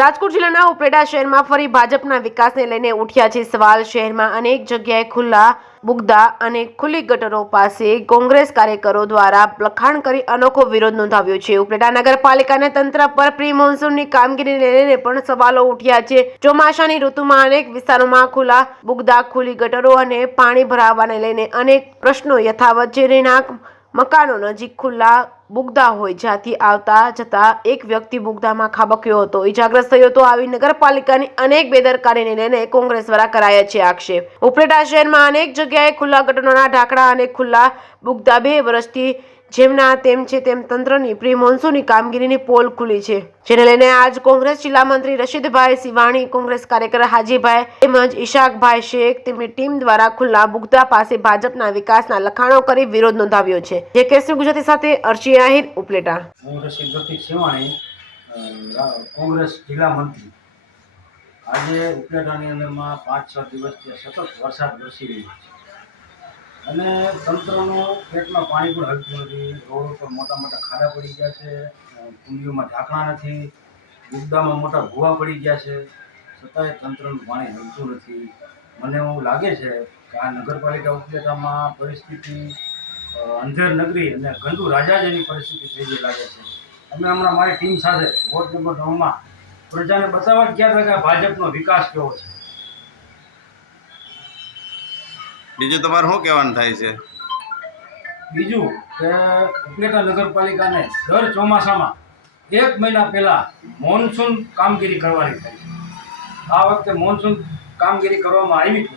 રાજકોટ જિલ્લાના ઉપલેટા શહેરમાં ફરી ભાજપના વિકાસને લઈને ઉઠ્યા છે સવાલ। શહેરમાં અનેક જગ્યાએ ખુલ્લા બુગદા અને ખુલ્લી ગટરો પાસે કોંગ્રેસ કાર્યકરો દ્વારા લખાણ કરી અનોખો વિરોધ નોંધાવ્યો છે। ઉપલેટા નગરપાલિકાના તંત્ર પર પ્રી મોન્સૂનની કામગીરીને લઈને પણ સવાલો ઉઠ્યા છે। ચોમાસાની ઋતુમાં અનેક વિસ્તારોમાં ખુલ્લા બુગદા, ખુલ્લી ગટરો અને પાણી ભરાવાને લઈને અનેક પ્રશ્નો યથાવત છે। રહેણાંક મકાનો નજીક ખુલ્લા બુગદા હોય, જ્યાંથી આવતા જતા એક વ્યક્તિ બુગદામાં ખાબક્યો હતો, ઇજાગ્રસ્ત થયો હતો। આવી નગરપાલિકાની અનેક બેદરકારીને લઈને કોંગ્રેસ દ્વારા કરાયા છે આક્ષેપ। ઉપલેટા શહેરમાં અનેક જગ્યાએ ખુલ્લા ગટરોના ઢાંકણા અને ખુલ્લા બુગદા 2 વર્ષથી જેમના તેમ છે તેમ તંત્રની પ્રી મોન્સૂનની કામગીરીની પોલ ખુલી છે, જેને લઈને આજ કોંગ્રેસ જિલ્લા મંત્રી રશીદભાઈ સિવાણી, કોંગ્રેસ કાર્યકર હાજીભાઈ તેમજ ઇશાકભાઈ શેખ તેમની ટીમ દ્વારા ખુલ્લા બુગદા પાસે ભાજપના વિકાસના લખાણો કરી વિરોધ નોંધાવ્યો છે। જે કેસરી ગુજરાતી સાથે અર્શી આહિર, ઉપલેટા। હું રશીદભાઈ સિવાણી, કોંગ્રેસ જિલ્લા મંત્રી। આજે ઉપલેટાની અંદરમાં 5-6 દિવસથી સતત વરસાદ વરસી રહ્યો છે અને તંત્રનું પેટમાં પાણી પણ હલતું નથી। રોડ ઉપર મોટા મોટા ખાડા પડી ગયા છે, કુંડીઓમાં ઢાંકણા નથી, બુગદામાં મોટા ભૂવા પડી ગયા છે, છતાંય તંત્રનું પાણી હલતું નથી। મને એવું લાગે છે કે આ નગરપાલિકા ઉપલેટામાં પરિસ્થિતિ અંધેર નગરી અને ગંદુ રાજા જેવી પરિસ્થિતિ થઈ ગઈ લાગે છે। અમે હમણાં મારી ટીમ સાથે વોર્ડ નંબર 9માં પ્રજાને બતાવવા જ ગયા હતા કે ભાજપનો વિકાસ કેવો છે। બીજું તમારે શું કહેવાનું થાય છે? બીજું કે ઉપલેટા નગરપાલિકાને દર ચોમાસામાં 1 મહિના પહેલાં મોન્સૂન કામગીરી કરવાની થાય છે। આ વખતે મોન્સૂન કામગીરી કરવામાં આવી છે,